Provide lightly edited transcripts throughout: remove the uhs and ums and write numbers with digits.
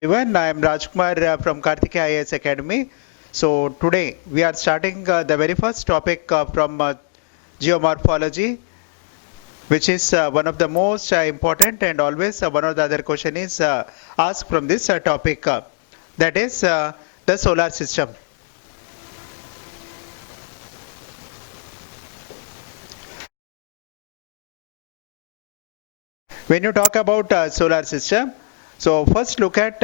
Everyone, I am Rajkumar from Karthikeya IAS Academy. So today we are starting the very first topic from geomorphology, which is one of the most important, and always one of the other question is asked from this topic, that is the solar system. When you talk about solar system, so first look at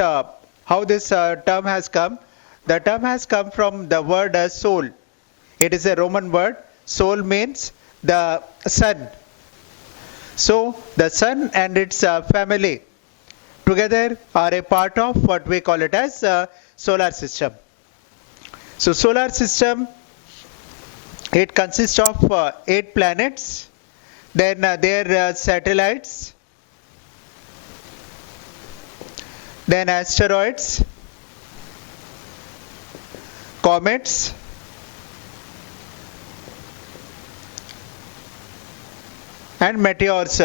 how this term has come. The term has come from the word sol. It is a Roman word. Sol means the sun. So the sun and its family together are a part of what we call it as solar system. So solar system, it consists of 8 planets, then their satellites, then asteroids, comets, and meteors.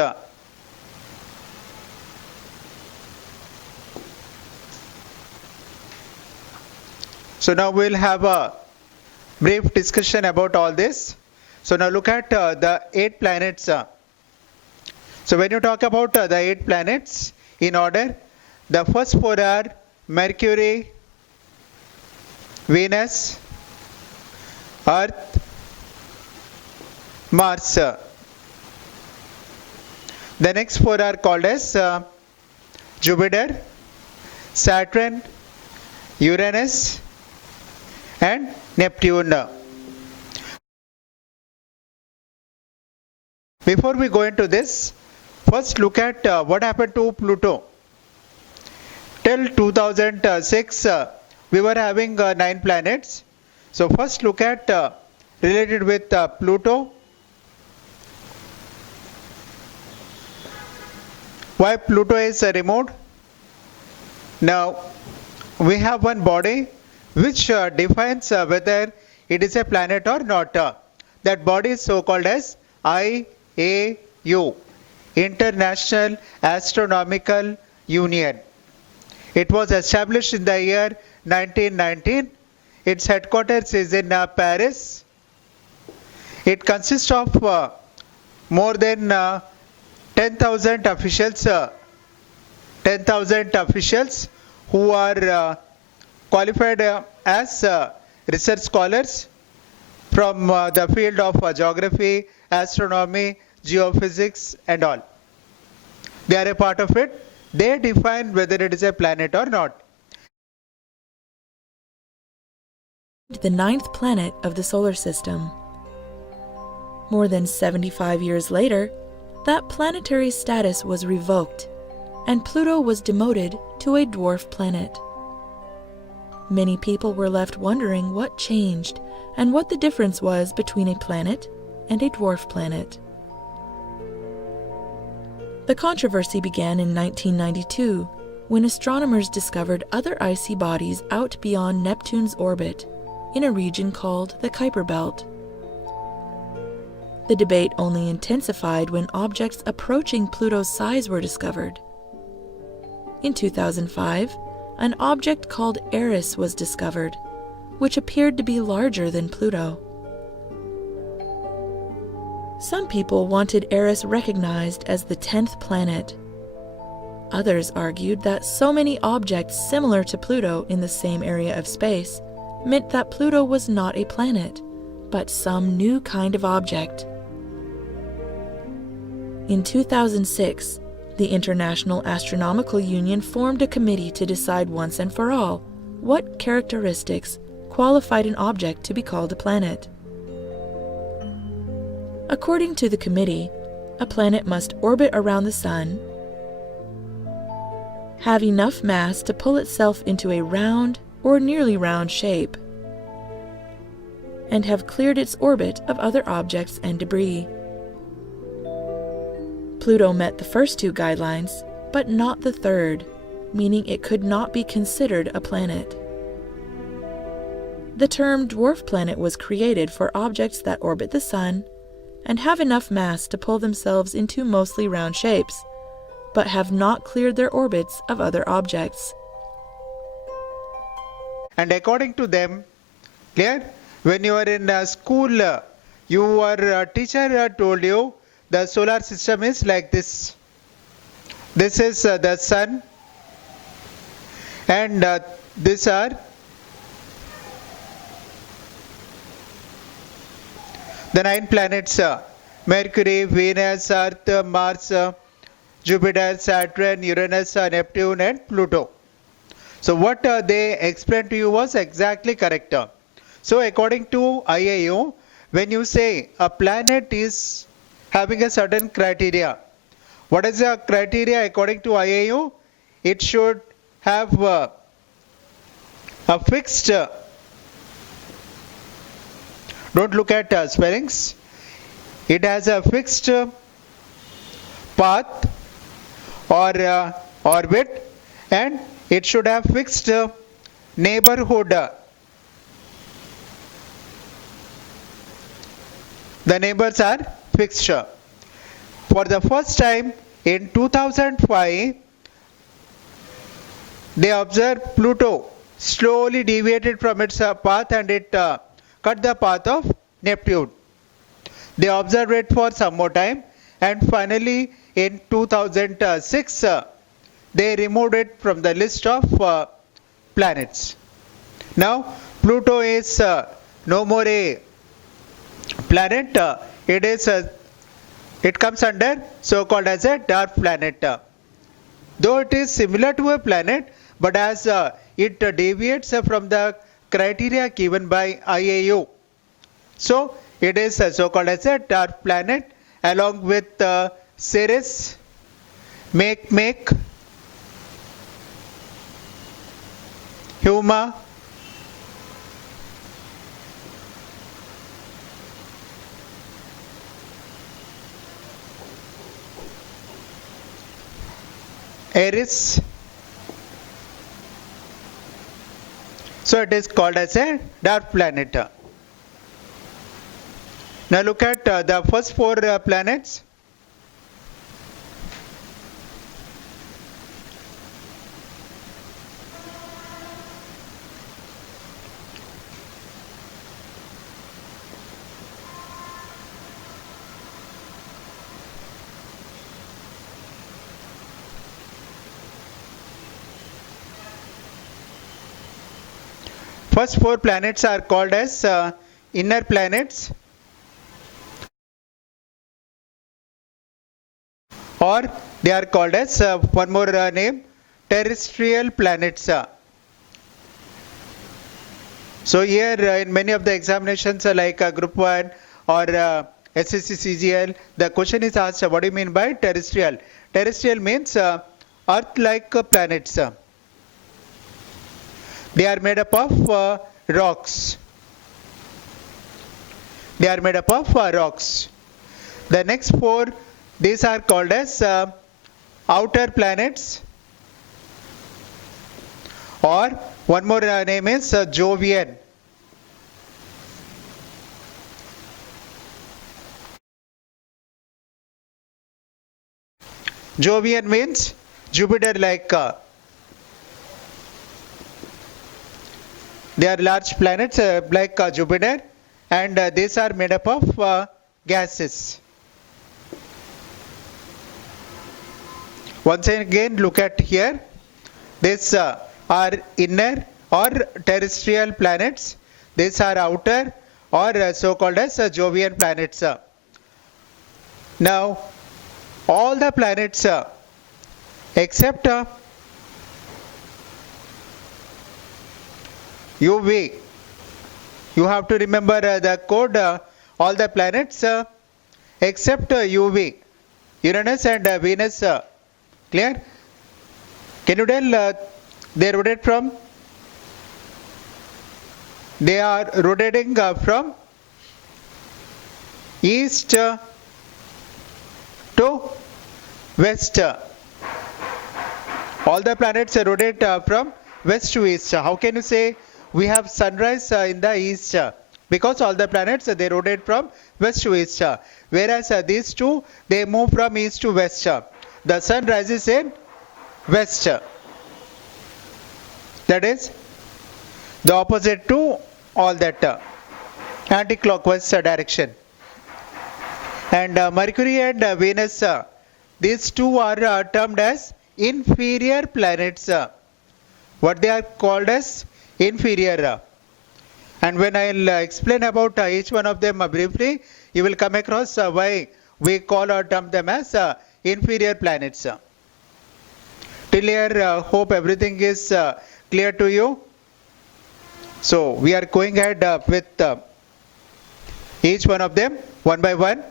So now we'll have a brief discussion about all this. So now look at the 8 planets. So when you talk about the 8 planets in order, the first 4 are Mercury, Venus, Earth, Mars. The next 4 are called as Jupiter, Saturn, Uranus, and Neptune. Before we go into this, first look at what happened to Pluto. Till 2006, we were having 9 planets. So first look at related with Pluto. Why Pluto is removed? Now we have one body which defines whether it is a planet or not. That body is so called as IAU, International Astronomical Union. It was established in the year 1919. Its headquarters is in Paris. It consists of more than 10,000 officials, 10,000 officials who are qualified as research scholars from the field of geography, astronomy, geophysics, and all. They are a part of it. They define whether it is a planet or not. The 9th planet of the solar system. More than 75 years later, that planetary status was revoked, and Pluto was demoted to a dwarf planet. Many people were left wondering what changed and what the difference was between a planet and a dwarf planet. The controversy began in 1992 when astronomers discovered other icy bodies out beyond Neptune's orbit in a region called the Kuiper Belt. The debate only intensified when objects approaching Pluto's size were discovered. In 2005, an object called Eris was discovered, which appeared to be larger than Pluto. Some people wanted Eris recognized as the 10th planet. Others argued that so many objects similar to Pluto in the same area of space meant that Pluto was not a planet, but some new kind of object. In 2006, the International Astronomical Union formed a committee to decide once and for all what characteristics qualified an object to be called a planet. According to the committee, a planet must orbit around the Sun, have enough mass to pull itself into a round or nearly round shape, and have cleared its orbit of other objects and debris. Pluto met the first 2 guidelines, but not the third, meaning it could not be considered a planet. The term dwarf planet was created for objects that orbit the Sun and have enough mass to pull themselves into mostly round shapes, but have not cleared their orbits of other objects. and according to them, clear? When you are in school, your teacher told you the solar system is like this. This is the sun, and these are the 9 planets: Mercury, Venus, Earth, Mars, Jupiter, Saturn, Uranus, Neptune, and Pluto. So what they explained to you was exactly correct. So according to IAU, when you say a planet is having a certain criteria, what is the criteria according to IAU? It should have a fixed, don't look at spellings, it has a fixed path or orbit, and it should have fixed neighborhood. The neighbors are fixed. For the first time in 2005, they observed Pluto slowly deviated from its path, and it cut the path of Neptune. They observed it for some more time, and finally in 2006 they removed it from the list of planets. Now Pluto is no more a planet. It comes under so-called as a dwarf planet. Though it is similar to a planet, but as it deviates from the criteria given by IAU, so it is so-called as a dwarf planet, along with Ceres, Make, Huma, Eris. So it is called as a dwarf planet. Now look at the first 4 planets. First 4 planets are called as inner planets, or they are called as one more name, terrestrial planets. So here in many of the examinations like Group 1 or SSC CGL, the question is asked, what do you mean by terrestrial? Terrestrial means Earth-like planets. They are made up of rocks. They are made up of rocks. The next 4, these are called as outer planets, or one more name is Jovian. Jovian means Jupiter-like. They are large planets like Jupiter, and these are made up of gases. Once again, look at here. These are inner or terrestrial planets. These are outer or so-called as Jovian planets. Now, all the planets except UV. You have to remember the code. All the planets except UV, Uranus and Venus. Clear? Can you tell they rotate from? They are rotating from east to west. All the planets rotate from west to east. How can you say we have sunrise in the east? Because all the planets they rotate from west to east, whereas these two they move from east to west. The sun rises in west. That is the opposite to all that anti-clockwise direction. And Mercury and Venus, these two are termed as inferior planets. What they are called as inferior. And when I'll explain about each one of them briefly, you will come across why we call or term them as inferior planets. Till here, hope everything is clear to you. So we are going ahead with each one of them one by one.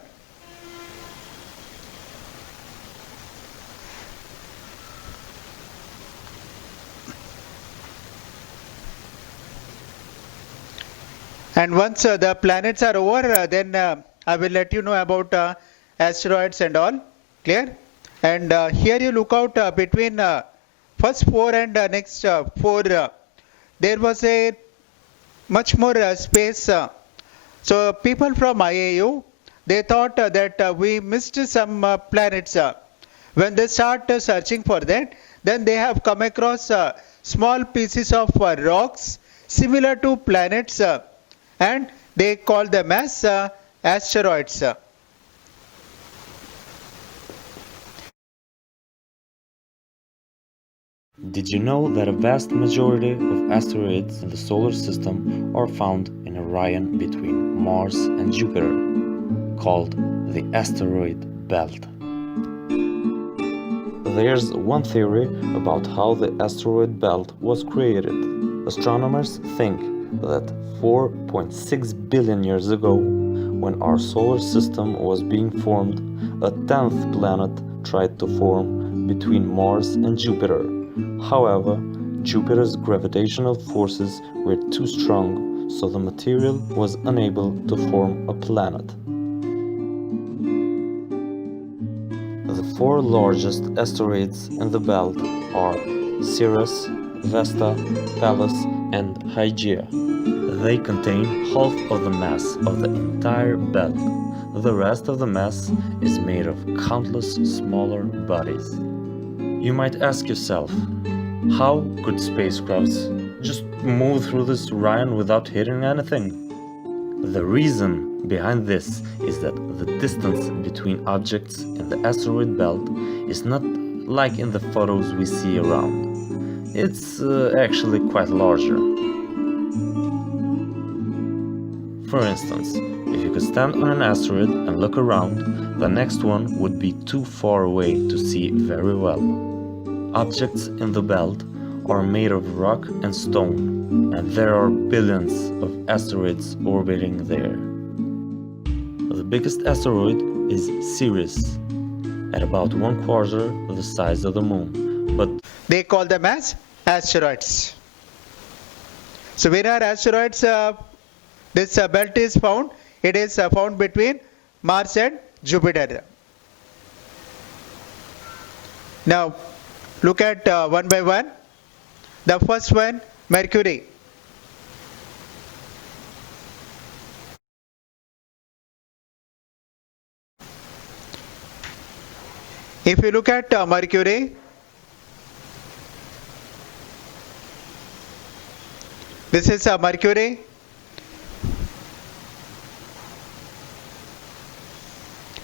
And once the planets are over, then I will let you know about asteroids and all. Clear? And here you look out between first four and next four. There was a much more space. So people from IAU, they thought that we missed some planets. When they start searching for that, then they have come across small pieces of rocks similar to planets. And they call them as asteroids. Did you know that a vast majority of asteroids in the solar system are found in Orion between Mars and Jupiter, called the asteroid belt? There's one theory about how the asteroid belt was created. Astronomers think that 4.6 billion years ago, when our solar system was being formed, a 10th planet tried to form between Mars and Jupiter. However, Jupiter's gravitational forces were too strong, so the material was unable to form a planet. The four largest asteroids in the belt are Ceres, Vesta, Pallas, and Hygeia. They contain half of the mass of the entire belt. The rest of the mass is made of countless smaller bodies. You might ask yourself, how could spacecrafts just move through this Orion without hitting anything? The reason behind this is that the distance between objects in the asteroid belt is not like in the photos we see around. It's actually quite larger. For instance, if you could stand on an asteroid and look around, the next one would be too far away to see very well. Objects in the belt are made of rock and stone, and there are billions of asteroids orbiting there. The biggest asteroid is Ceres, at about 1/4 the size of the moon, but they call them as asteroids. So where are asteroids? This belt is found. It is found between Mars and Jupiter. Now look at one by one. The first one, Mercury. If you look at Mercury, this is Mercury.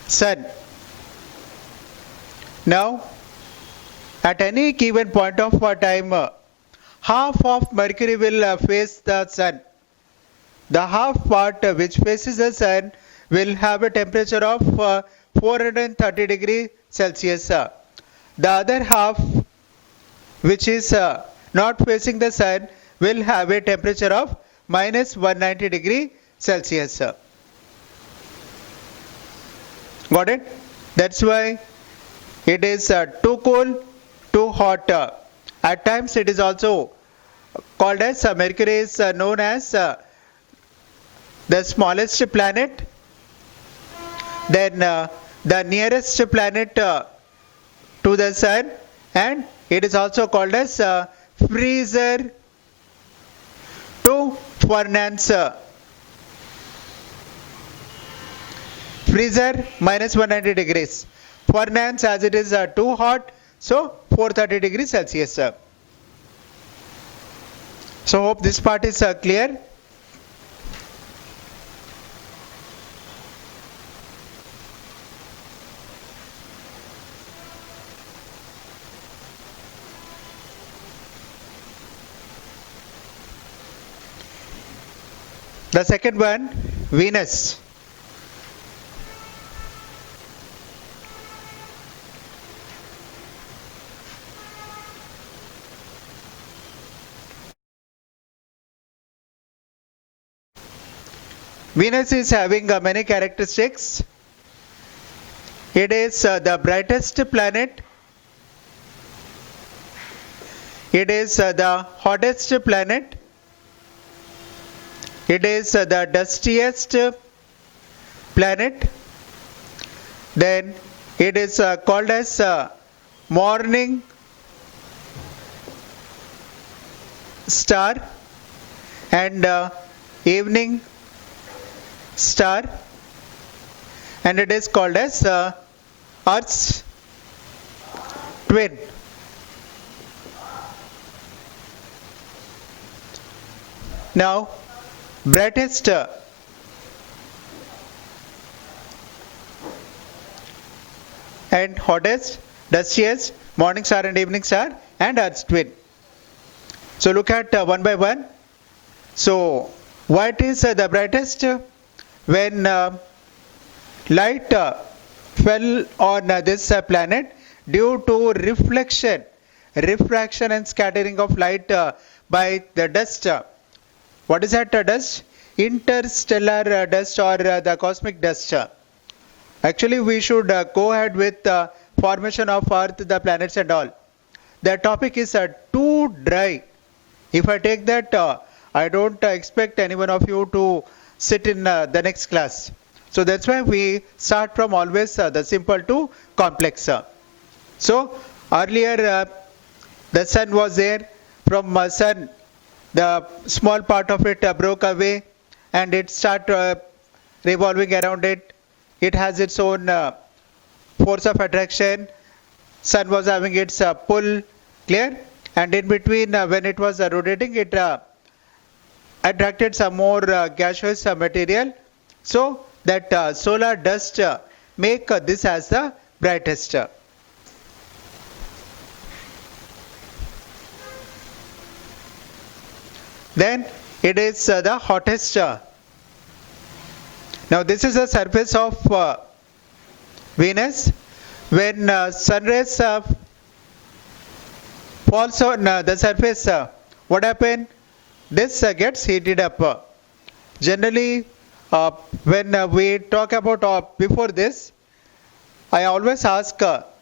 Sun. Now, at any given point of time, half of Mercury will face the Sun. The half part which faces the Sun will have a temperature of 430 degrees Celsius. The other half, which is not facing the Sun, will have a temperature of minus 190 degrees Celsius. Got it? That's why it is too cold, too hot. At times it is also called as Mercury is known as the smallest planet. Then the nearest planet to the Sun, and it is also called as freezer to furnace. Freezer minus 190 degrees. Furnace, as it is too hot, so 430 degrees Celsius. So hope this part is clear. The second one, Venus. Venus is having many characteristics. It is the brightest planet. It is the hottest planet. It is the dustiest planet. Then it is called as morning star and evening star, and it is called as Earth's twin. Now, brightest and hottest, dustiest, morning star and evening star, and Earth's twin. So look at one by one. So what is the brightest? When light fell on this planet due to refraction and scattering of light by the dust. What is that dust? Interstellar dust or the cosmic dust. Actually, we should go ahead with the formation of Earth, the planets and all. The topic is too dry. If I take that, I don't expect any one of you to sit in the next class. So that's why we start from always the simple to complex. So earlier the sun was there. From sun, the small part of it broke away and it started revolving around it. It has its own force of attraction. Sun was having its pull, clear? And in between when it was rotating, it attracted some more gaseous material. So that solar dust make this as the brightest. Then it is the hottest. Now this is the surface of Venus. When sun rays falls on the surface, what happens? This gets heated up. Generally, when we talk about before this, I always ask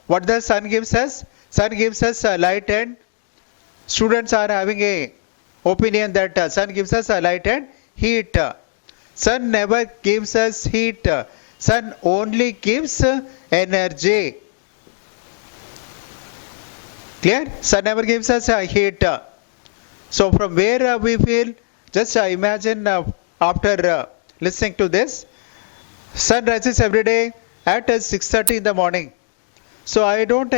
what the sun gives us. Sun gives us light, and students are having a opinion that sun gives us light and heat. Sun never gives us heat. Sun only gives energy. Clear? Sun never gives us heat. So from where we feel, just imagine after listening to this, sun rises every day at 6:30 in the morning. So I don't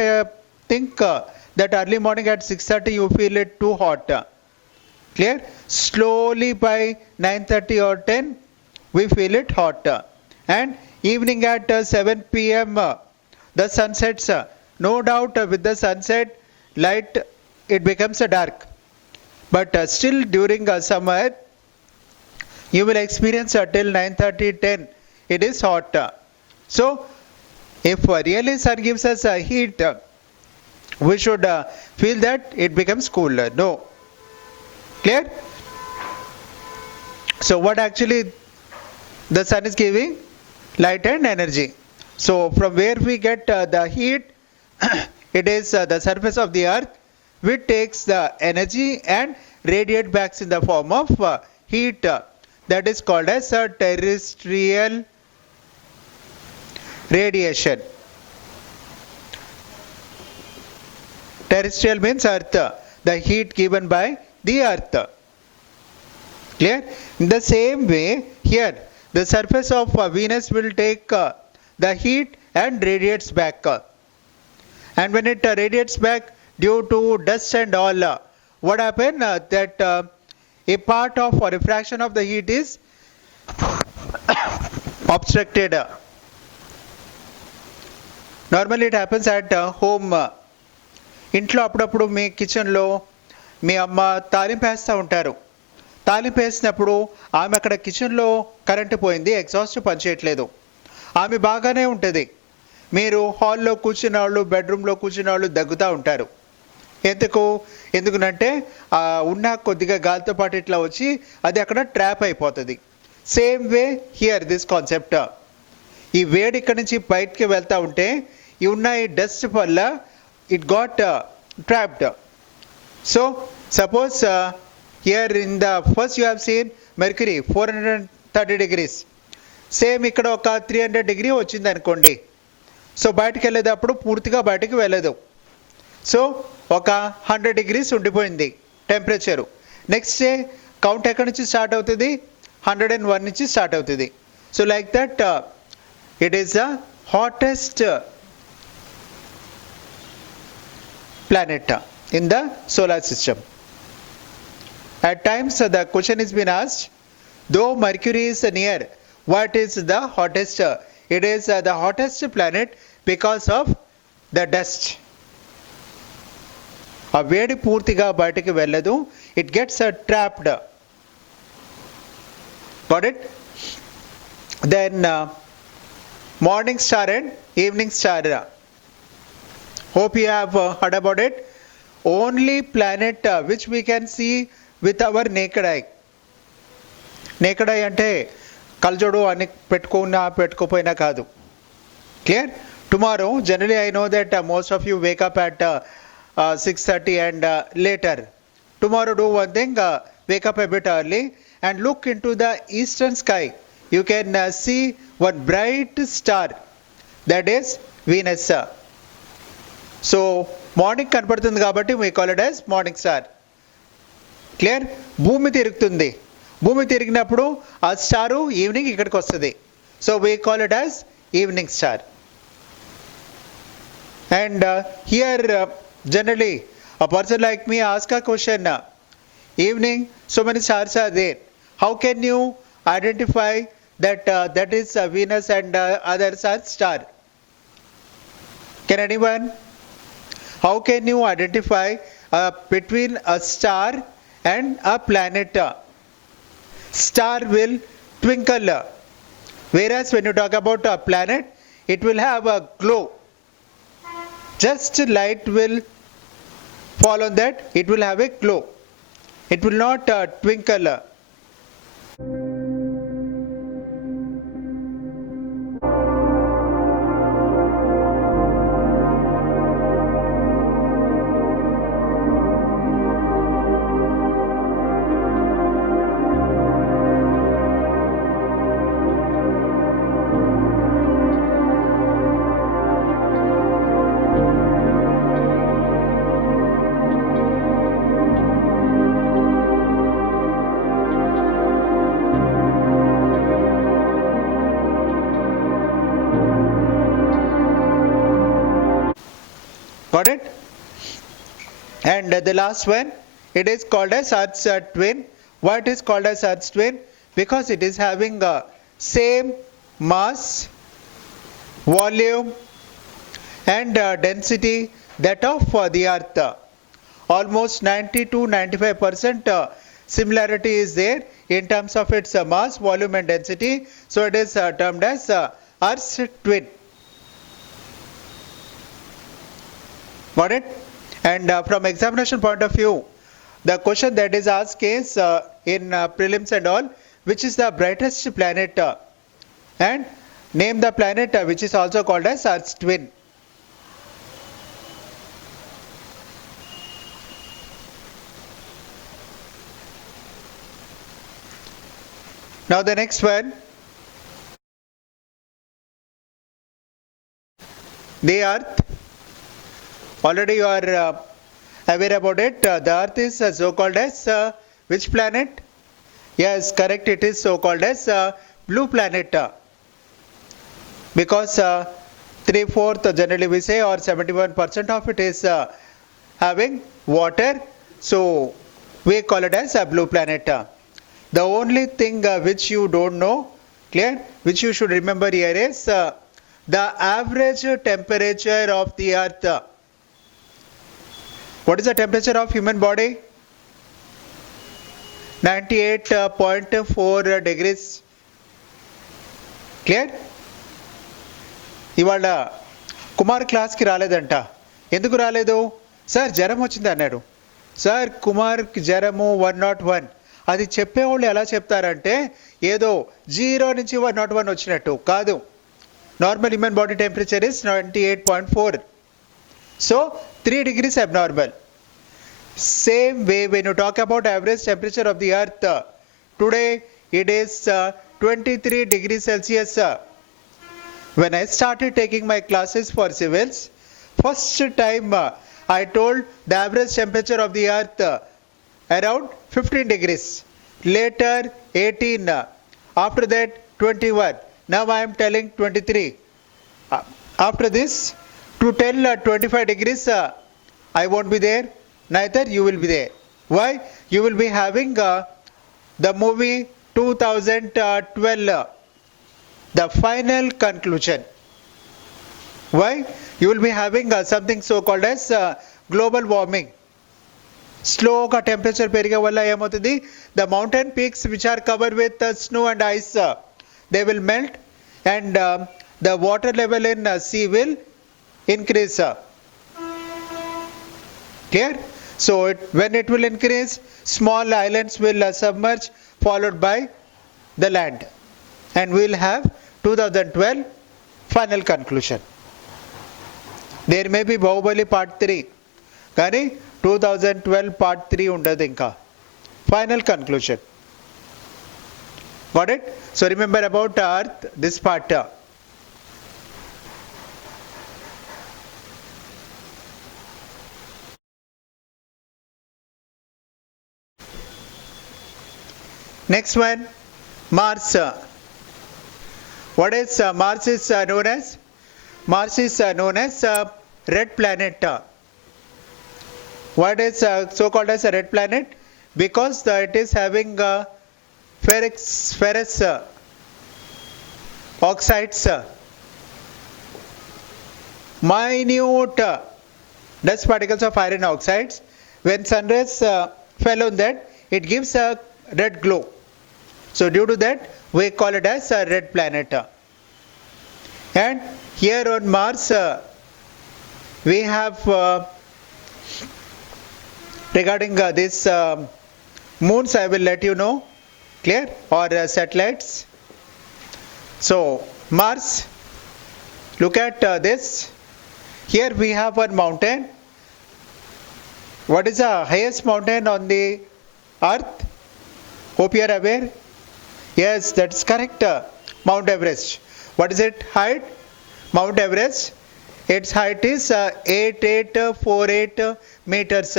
think that early morning at 6:30 you feel it too hot. Clear? Slowly by 9:30 or 10 we feel it hot. And evening at 7 p.m. The sun sets. No doubt with the sunset light it becomes dark. But still during summer you will experience till 9:30, 10 it is hot. So if really sun gives us heat, we should feel that it becomes cooler. No. Clear? So what actually the sun is giving? Light and energy. So from where we get the heat, it is the surface of the earth which takes the energy and radiate back in the form of heat. That is called as terrestrial radiation. Terrestrial means earth, the heat given by the earth. Clear? In the same way, here the surface of Venus will take the heat and radiates back. And when it radiates back due to dust and all, what happens? That a part of or a fraction of the heat is obstructed. Normally it happens at home. ఇంట్లో అప్పుడప్పుడు మీ కిచెన్లో మీ అమ్మ తాలింపు వేస్తూ ఉంటారు. తాలింపు వేసినప్పుడు ఆమె అక్కడ కిచెన్లో కరెంటు పోయింది, ఎగ్జాస్ట్ పనిచేయట్లేదు. ఆమె బాగానే ఉంటుంది. మీరు హాల్లో కూర్చున్న వాళ్ళు, బెడ్రూమ్లో కూర్చున్న వాళ్ళు దగ్గుతూ ఉంటారు. ఎందుకునంటే ఉన్న కొద్దిగా గాలితో పాటు ఇట్లా వచ్చి అది అక్కడ ట్రాప్ అయిపోతుంది. Same way here this concept. ఈ వేడి ఇక్కడ నుంచి బయటికి వెళ్తూ ఉంటే ఈ ఉన్న ఈ డస్ట్ వల్ల it got trapped. So suppose here in the first you have seen mercury 430 degrees. Same ఇక్కడ ఒక 300 degree వచ్చింది అనుకోండి. సో బయటకు వెళ్ళేటప్పుడు పూర్తిగా బయటకు వెళ్ళదు. సో ఒక 100 degrees ఉండిపోయింది టెంపరేచరు. నెక్స్ట్ డే కౌంట్ ఎక్కడి నుంచి స్టార్ట్ అవుతుంది? 101 నుంచి స్టార్ట్ అవుతుంది. So like that it is the hottest planet in the solar system. At times the question is been asked, though Mercury is near, what is the hottest? It is the hottest planet because of the dust. ఆ వేడి పూర్తిగా బయటికి వెళ్ళదు, it gets trapped. Got it? Then morning star and evening star. Hope you have heard about it. Only planet which we can see with our naked eye. Naked eye అంటే కళ్ళజోడు అని పెట్టుకోపోయినా కాదు. Clear? Tomorrow, generally I know that most of you wake up at 6:30 and later. Tomorrow do one thing, wake up a bit early and look into the eastern sky. You can see one bright star, that is Venus. So morning కనపడుతుంది కాబట్టి we call it as morning star. Clear? భూమి తిరుగుతుంది. భూమి తిరిగినప్పుడు ఆ star evening ఇక్కడికి వస్తుంది. So we call it as evening star. And here generally a person like me ask a question, evening so many stars are there, how can you identify that that is Venus and others are star? Can anyone? How can you identify between a star and a planet? Star will twinkle, whereas when you talk about a planet, it will have a glow. Just light will fall on that, it will have a glow. It will not twinkle. Got it? And the last one, it is called as Earth's twin. Why it is called as Earth's twin? Because it is having same mass, volume and density that of the Earth. Almost 90 to 95% similarity is there in terms of its mass, volume and density. So it is termed as Earth's twin. Got it? And from examination point of view, the question that is asked is in prelims and all, which is the brightest planet? And name the planet which is also called as Earth's twin. Now the next one, the Earth. Already you are aware about it. The Earth is so called as which planet? Yes, correct. It is so called as blue planet. Because 3/4 generally we say, or 71% of it is having water. So we call it as a blue planet. The only thing which you don't know, clear, which you should remember here is the average temperature of the earth. What is the temperature of human body? 98.4 degrees. Clear? ఇవాళ కుమార్ క్లాస్కి రాలేదంట. ఎందుకు రాలేదు? Sir జ్వరం వచ్చింది అన్నాడు. Sir కుమార్కి జ్వరము 101. అది చెప్పేవాళ్ళు ఎలా చెప్తారంటే ఏదో 0 నుంచి 101 వచ్చినట్టు కాదు. Normal human body temperature is 98.4. So 3 degrees abnormal. Same way when you talk about average temperature of the earth, today it is 23 degrees Celsius. When I started taking my classes for civils, first time I told the average temperature of the earth around 15 degrees. Later 18. After that 21. Now I am telling 23. After this, to tell 25 degrees, I won't be there. Neither you will be there. Why? You will be having the movie 2012, the final conclusion. Why? You will be having something so called as global warming. Slow temperature periga valla emotudi, the mountain peaks which are covered with snow and ice, they will melt, and the water level in sea will increase. Clear? So when it will increase, small islands will submerge, followed by the land, and we will have 2012 final conclusion. There may be Bahubali part 3, కానీ 2012 part 3 ఉండదు ఇంకా. Final conclusion. Got it? So remember about Earth, this part. Next one, Mars. What is Mars is known as? Mars is known as red planet. What is so called as a red planet? Because it is having ferrous oxides, minute dust particles of iron oxides. When sun rays fell on that, it gives a red glow. So due to that, we call it as a red planet. And here on Mars, we have regarding this moons, I will let you know, clear, or satellites. So Mars, look at this. Here we have one mountain. What is the highest mountain on the earth? Hope you are aware. Yes, that's correct. Mount Everest. What is its height? Mount Everest, its height is 8848 meters.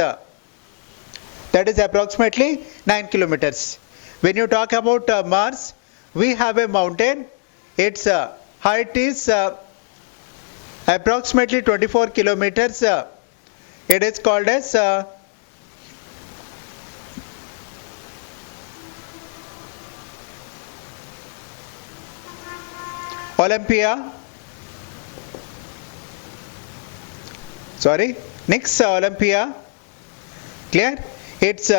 That is approximately 9 kilometers. When you talk about Mars, we have a mountain. Its height is approximately 24 kilometers. It is called as Olympia. Sorry, next Olympia. Clear? Its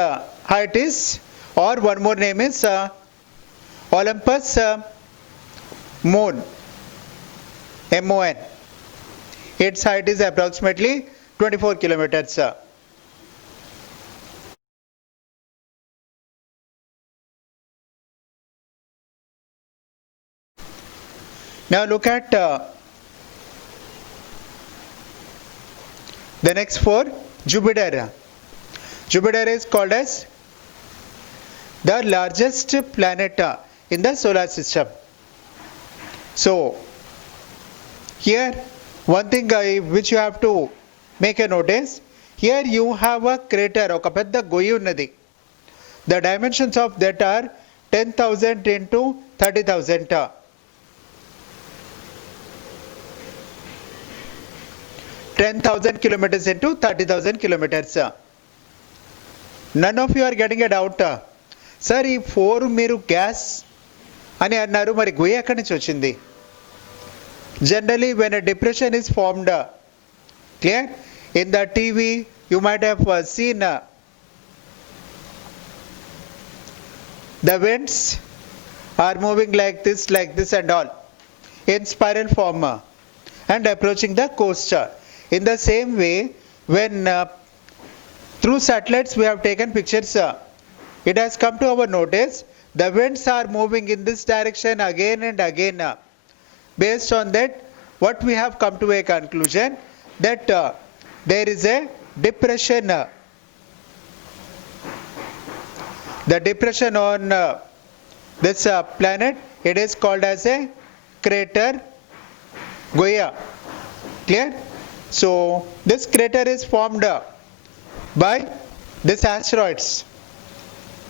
height is, or one more name is Olympus Moon, MON. Its height is approximately 24 kilometers. Now look at the next four. Jupiter. Jupiter is called as the largest planet in the solar system. So here one thing which you have to make a note is, here you have a crater, oka pedda goyi unnadi. The dimensions of that are 10,000 into 30,000. 10,000 kilometers into 30,000 kilometers. None of you are getting a doubt. Sir ఈ 4 మీరు gas అని అన్నారు, మరి గుయ్య ఎక్కడి నుంచి వచ్చింది? Generally when a depression is formed, clear, in the TV you might have seen the winds are moving like this and all in spiral form and approaching the coast. In the same way, when through satellites we have taken pictures, it has come to our notice the winds are moving in this direction again and again. Based on that, what we have come to a conclusion that there is a depression. The depression on this planet, it is called as a crater Goya. Clear? So this crater is formed by this asteroids.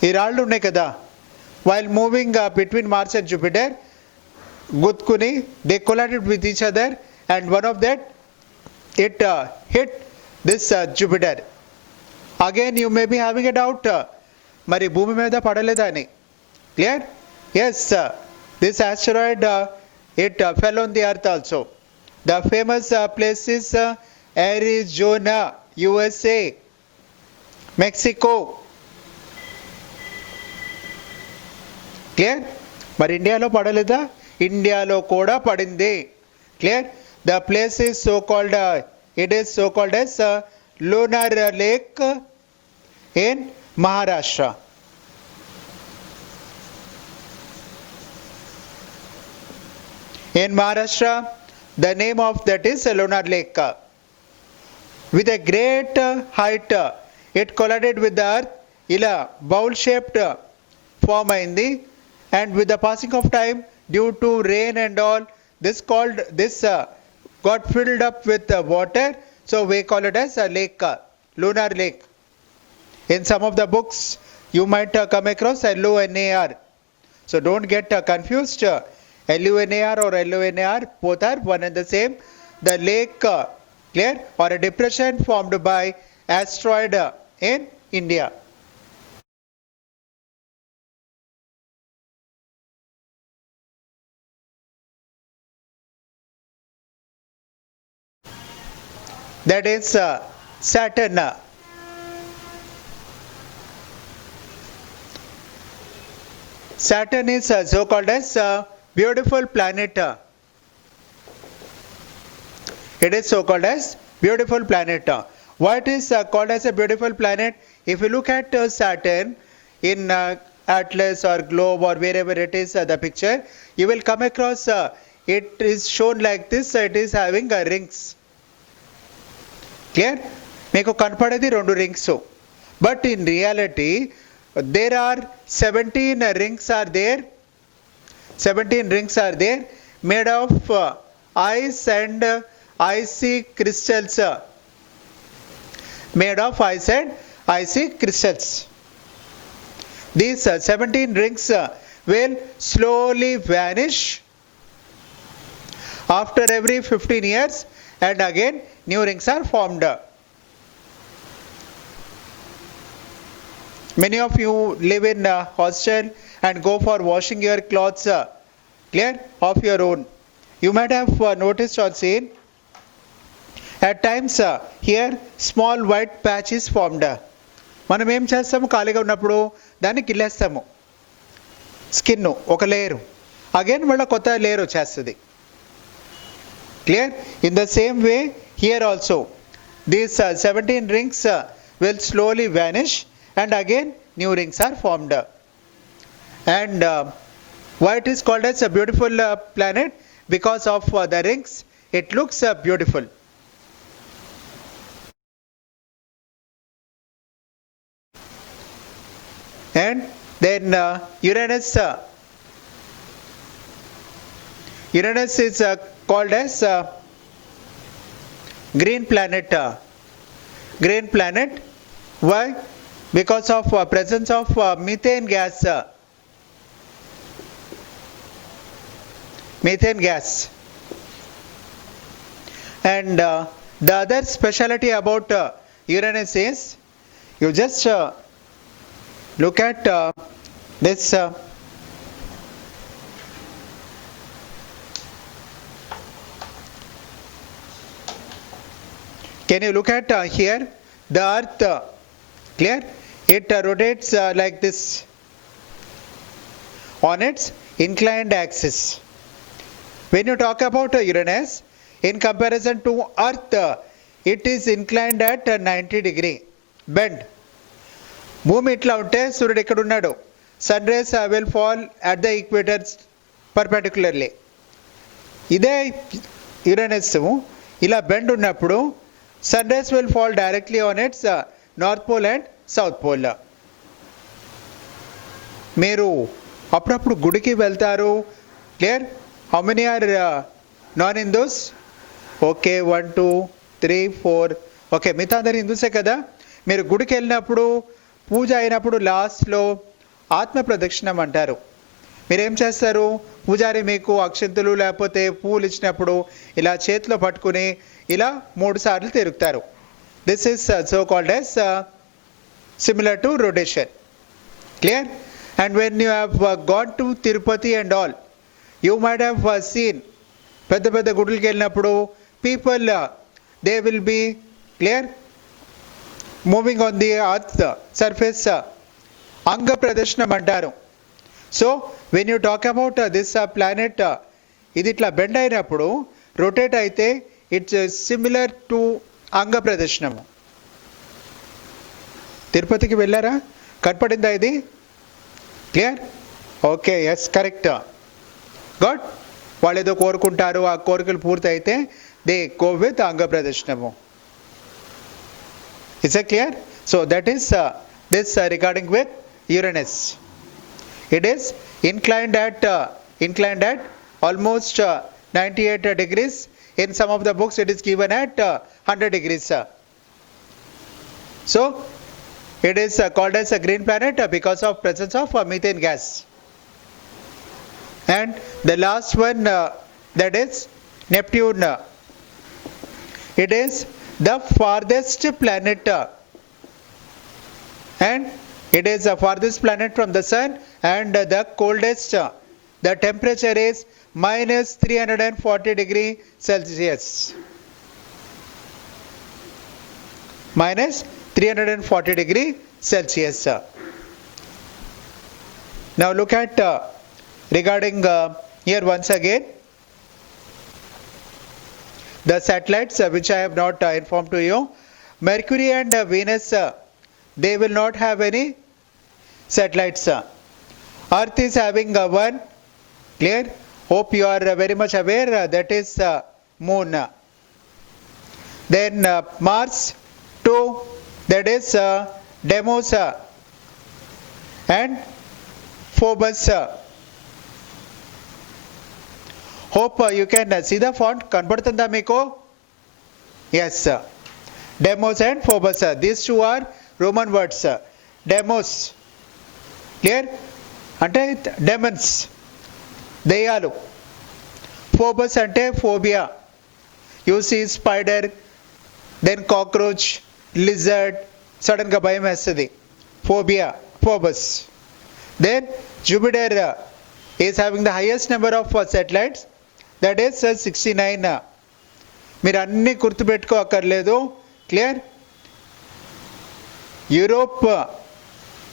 ఈ రాళ్ళు ఉన్నాయి కదా, while moving between Mars and Jupiter, గుద్దుకుని they collided with each other, and one of that it hit this Jupiter. Again you may be having a doubt, మరి భూమి మీద పడలేదా అని. Clear? Yes, this asteroid it fell on the earth also. The famous place is Arizona, USA, Mexico. Clear? మరి ఇండియాలో పడలేదా? ఇండియాలో కూడా పడింది. Clear? The place is so called it is so called as Lunar Lake in Maharashtra. In Maharashtra, the name of that is Lunar Lake. With a great height, it collided with the earth. ఇలా bowl shaped form అయింది, and with the passing of time, due to rain and all, this got filled up with water, so we call it as a lake, lunar lake. In some of the books you might come across LUNAR, so don't get confused. LUNAR or LUNAR, both are one and the same. The lake, clear, or a depression formed by asteroid in India. That is Saturn. Saturn is so called as beautiful planet. It is so called as beautiful planet. Why it is called as a beautiful planet? If you look at Saturn in atlas or globe or wherever it is the picture, you will come across it is shown like this. It is having rings. Clear? మీకు కనపడేది 2 rings, but in reality there are 17 rings are there. 17 rings are there made of ice and icy crystals. Made of ice and icy crystals. These 17 rings will slowly vanish after every 15 years, and again new rings are formed. Many of you live in a hostel and go for washing your clothes, clear, of your own. You might have noticed or seen at times here small white patch is formed. మనం ఏం చేస్తాము, ఖాళీగా ఉన్నప్పుడు దాన్ని గిల్లేస్తాము, skin ఒక layer, again మళ్ళీ కొత్త layer వచ్చేస్తుంది. Clear? In the same way here also these 17 rings will slowly vanish, and again new rings are formed. And why it is called as a beautiful planet? Because of the rings, it looks beautiful. And then Uranus is called as green planet. Green planet. Why? Because of presence of methane gas. Methane gas. And the other specialty about Uranus is, you just look at this can you look at here the earth, clear, it rotates like this on its inclined axis. When you talk about Uranus, in comparison to earth, it is inclined at 90 degree bend. భూమి ఇట్లా ఉంటే సూర్యుడు ఇక్కడ ఉన్నాడు, sun rays will fall at the equator perpendicularly. ఇదే Uranus ఇలా bend ఉన్నప్పుడు sun rays will fall directly on its north pole and south pole. మీరు అప్పుడప్పుడు గుడికి వెళ్తారు, clear, how many are non Hindus? Okay, 1 2 3 4, okay, మిగతా అందరు హిందూసే కదా. మీరు గుడికి వెళ్ళినప్పుడు పూజ అయినప్పుడు లాస్ట్లో ఆత్మ ప్రదక్షిణం అంటారు. మీరేం చేస్తారు? పూజారి మీకు అక్షంతులు లేకపోతే పూలు ఇచ్చినప్పుడు ఇలా చేతిలో పట్టుకుని ఇలా 3 సార్లు తిరుగుతారు. This is so called as similar to rotation, clear. And when you have gone to Tirupati and all, you might have seen పెద్ద పెద్ద గుడులకి వెళ్ళినప్పుడు people they will be, clear, moving on the earth surface, అంగ ప్రదర్శనం అంటారు. So when you talk about this planet, ఇది ఇట్లా bend అయినప్పుడు rotate అయితే it's similar to అంగ ప్రదర్శనము. తిరుపతికి వెళ్ళారా? కనపడిందా ఇది? Clear? Okay, yes, correct, good. వాళ్ళు ఏదో కోరుకుంటారు, ఆ కోరికలు పూర్తి అయితే దే గో విత్ అంగ ప్రదర్శనము. It's clear? So that is this regarding with Uranus. It is inclined at almost 98 degrees. In some of the books it is given at 100 degrees. So it is called as a green planet because of presence of methane gas. And the last one, that is Neptune. It is the farthest planet, and it is the farthest planet from the sun, and the coldest. The temperature is minus 340 degree Celsius. Minus 340 degree Celsius. Now look at regarding here once again the satellites which I have not informed to you. Mercury and Venus, they will not have any satellites. Earth is having one, clear. Hope you are very much aware, that is moon. Then Mars 2, that is Deimos and Phobos. Hope you can see the font. Kanpadtunda meeko? Yes, Deimos and Phobos, these two are Roman words. Deimos, clear, అంటే demons, దెయ్యాలు. Phobos అంటే phobia. You see spider, then cockroach, lizard, సడన్గా భయం వేస్తుంది, phobia, Phobos. Then Jupiter is having the highest number of satellites, that is 69. మీరు అన్నీ గుర్తుపెట్టుకో అక్కర్లేదు, క్లియర్.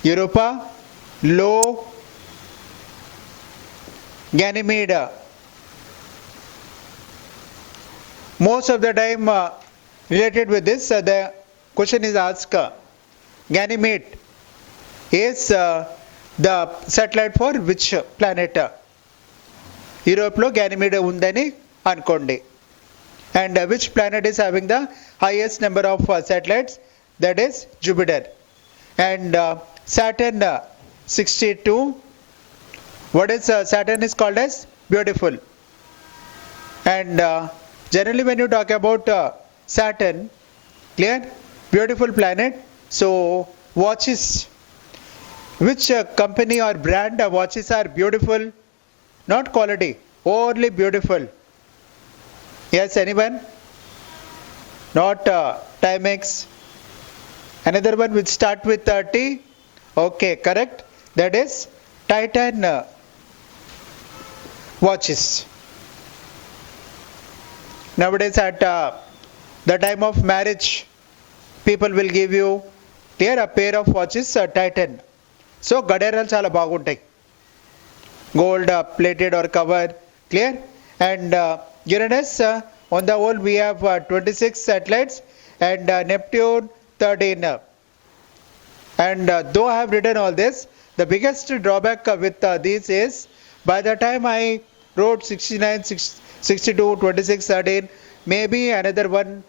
యూరోపా, లో, Ganymede. Most of the time related with this, the question is asked, Ganymede is the satellite for which planet? Europe lo Ganymede undani ankondi. And which planet is having the highest number of satellites? That is Jupiter. And Saturn 62. What is Saturn is called as beautiful. And generally when you talk about Saturn, clear, beautiful planet. So watches, which company or brand watches are beautiful? Not quality, only beautiful. Yes, anyone? Not Timex. Another one which start with T Okay, correct. That is Titan watches. Nowadays at the time of marriage, people will give you clear a pair of watches Titan. So గడియారాలు చాలా బాగుంటాయి, gold plated or cover, clear. And Uranus, on the whole we have 26 satellites and Neptune 13. And though I have written all this, the biggest drawback with these is by the time I wrote 69, 62, 26, 13, maybe another one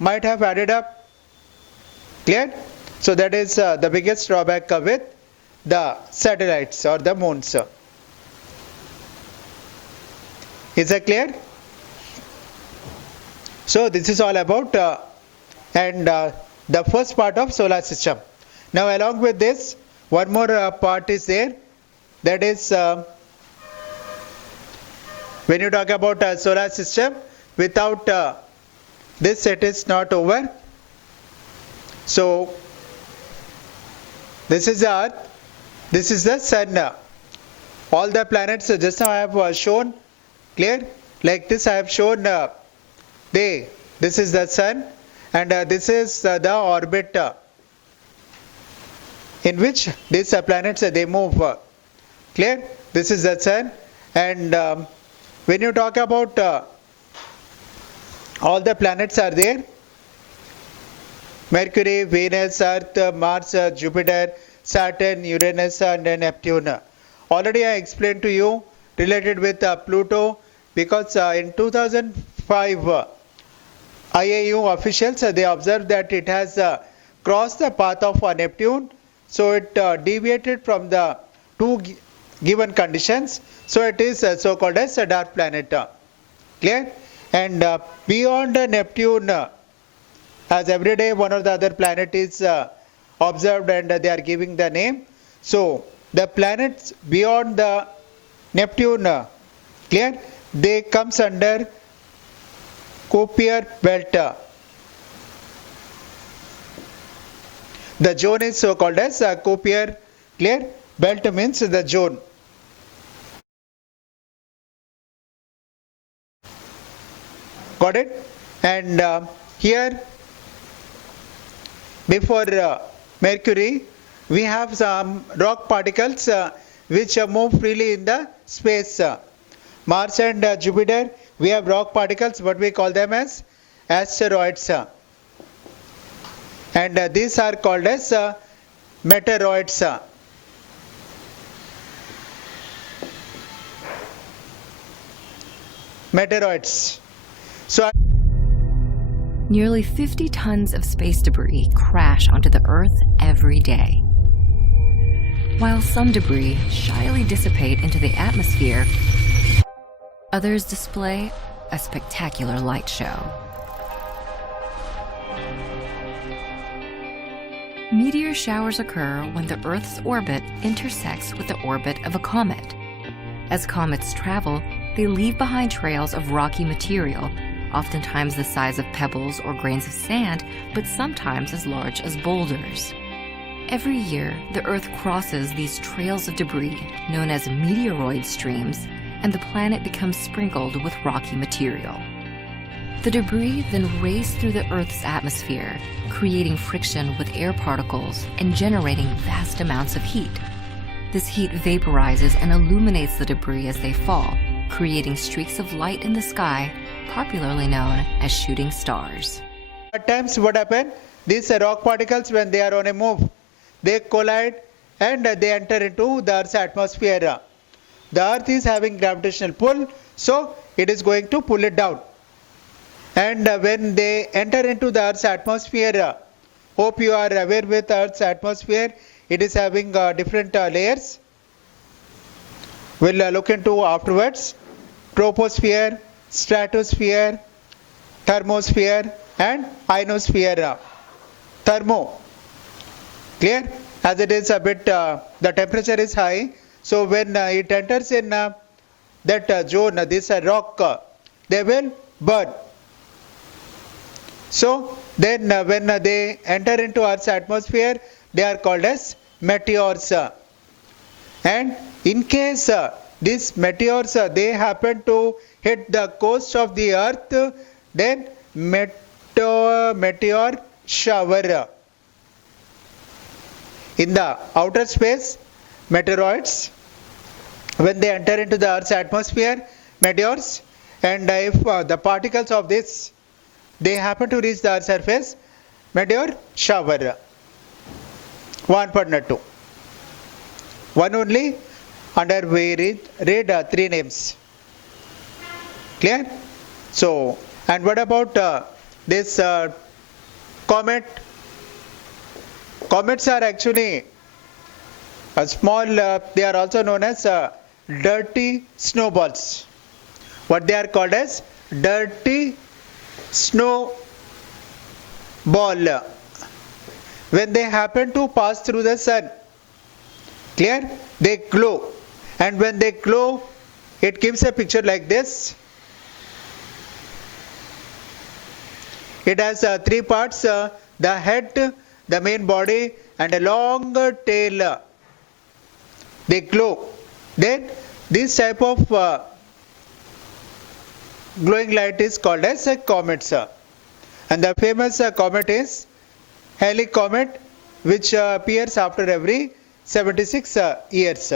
might have added up. Clear? So that is the biggest drawback with the satellites or the moons. Is that clear? So this is all about the first part of solar system. Now along with this, one more part is there, that is when you talk about solar system, without this it is not over. So this is the Earth, this is the Sun. All the planets just now I have shown, clear, like this I have shown this is the Sun and this is the orbit in which these planets they move. Clear? This is the Sun. And when you talk about all the planets are there, Mercury, Venus, Earth, Mars, Jupiter, Saturn, Uranus and Neptune. Already I explained to you related with Pluto, because in 2005 IAU officials they observed that it has crossed the path of Neptune, so it deviated from the two given conditions, so it is so called as a dark planet. Clear? And beyond Neptune, as every day one or the other planet is observed and they are giving the name, so the planets beyond the Neptune, clear, they comes under Kuiper belt. The zone is so called as Kuiper, clear, belt means the zone. Got it? And here before Mercury we have some rock particles which move freely in the space. Mars and Jupiter, we have rock particles, but we call them as asteroids. And these are called as meteoroids. Meteoroids. So Nearly 50 tons of space debris crash onto the Earth every day. While some debris shyly dissipate into the atmosphere, others display a spectacular light show. Meteor showers occur when the Earth's orbit intersects with the orbit of a comet. As comets travel, they leave behind trails of rocky material, oftentimes the size of pebbles or grains of sand, but sometimes as large as boulders. Every year, the Earth crosses these trails of debris, known as meteoroid streams, and the planet becomes sprinkled with rocky material. The debris then race through the Earth's atmosphere, creating friction with air particles and generating vast amounts of heat. This heat vaporizes and illuminates the debris as they fall, creating streaks of light in the sky, popularly known as shooting stars. At times what happens, these rock particles when they are on a move, they collide and they enter into the Earth's atmosphere. The Earth is having gravitational pull, so it is going to pull it down. And when they enter into the Earth's atmosphere, hope you are aware with Earth's atmosphere, it is having different layers. We'll look into afterwards. Troposphere, stratosphere, thermosphere and ionosphere. Thermo, clear? As it is a bit, the temperature is high, so when it enters in that zone, this rock, they will burn. So then when they enter into Earth's atmosphere, they are called as meteors. And in case these meteors they happen to hit the coast of the earth, then meteor shower. In the outer space, meteoroids, when they enter into the earth's atmosphere, meteors, and if the particles of this they happen to reach the earth's surface, meteor shower. One partner two. One only, under we read three names. Clear? So, and what about this comet? Comets are actually a small, they are also known as dirty snowballs. What they are called as dirty snowball. When they happen to pass through the sun, clear? They glow. And when they glow, it gives a picture like this. It has three parts, the head, the main body, and a long tail. They glow. Then this type of glowing light is called as a comet. And the famous comet is Halley comet, which appears after every 76 years.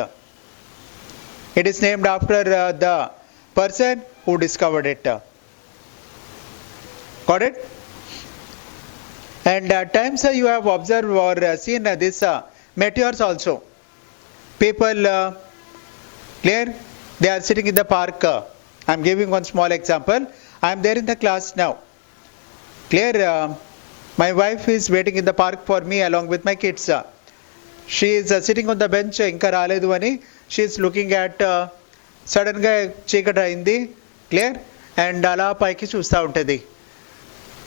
It is named after the person who discovered it. Got it? And at times you have observed or seen this meteors also. People, clear? They are sitting in the park. I am giving one small example. I am there in the class now. Clear? My wife is waiting in the park for me along with my kids. She is sitting on the bench. Inka raledu ani. She is looking at sudden ga chikata ayindi. Clear? And ala paiki chusta untadi.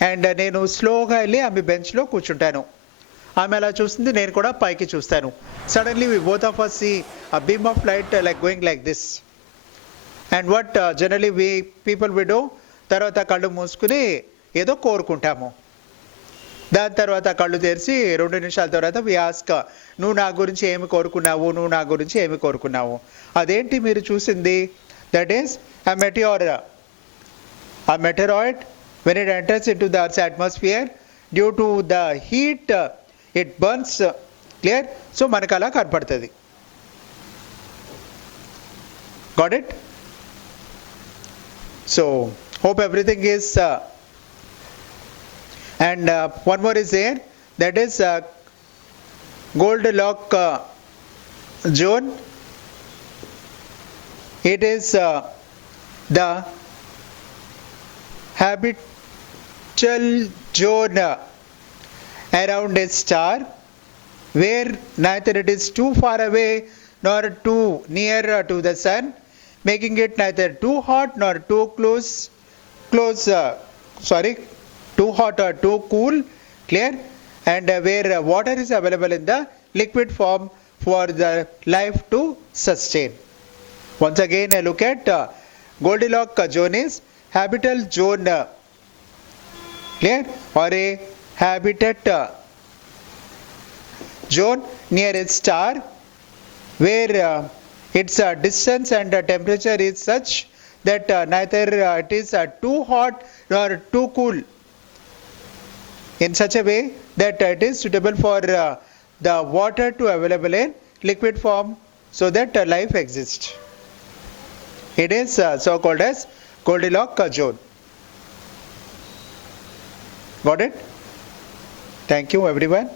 And నేను స్లోగా వెళ్ళి ఆమె బెంచ్లో కూర్చుంటాను. ఆమె అలా చూస్తుంది, నేను కూడా పైకి చూస్తాను. Suddenly we both of us see a beam of light like going like this. And what generally we people we do, తర్వాత కళ్ళు మూసుకుని ఏదో కోరుకుంటాము. దాని తర్వాత కళ్ళు తెరిచి 2 నిమిషాల తర్వాత వి ఆస్క్, నువ్వు నా గురించి ఏమి కోరుకున్నావు, నువ్వు నా గురించి ఏమి కోరుకున్నావు, అదేంటి మీరు చూసింది? That is a meteor. A meteoroid, when it enters into the Earth's atmosphere, due to the heat, it burns. Clear? So మనకు అలా కనపడుతుంది. Got it? So hope everything is and one more is there, that is Goldilocks zone. It is the habitual zone around a star where neither it is too far away nor too near to the sun, making it neither too hot nor too too hot or too cool. Clear? And where water is available in the liquid form for the life to sustain. Once again, a look at Goldilocks zone is habitable zone. Clear? Or a habitat zone near a star where its distance and temperature is such that neither it is too hot nor too cool, in such a way that it is suitable for the water to available in liquid form so that life exists. It is so called as Goldilocks zone. Got it? Thank you everyone.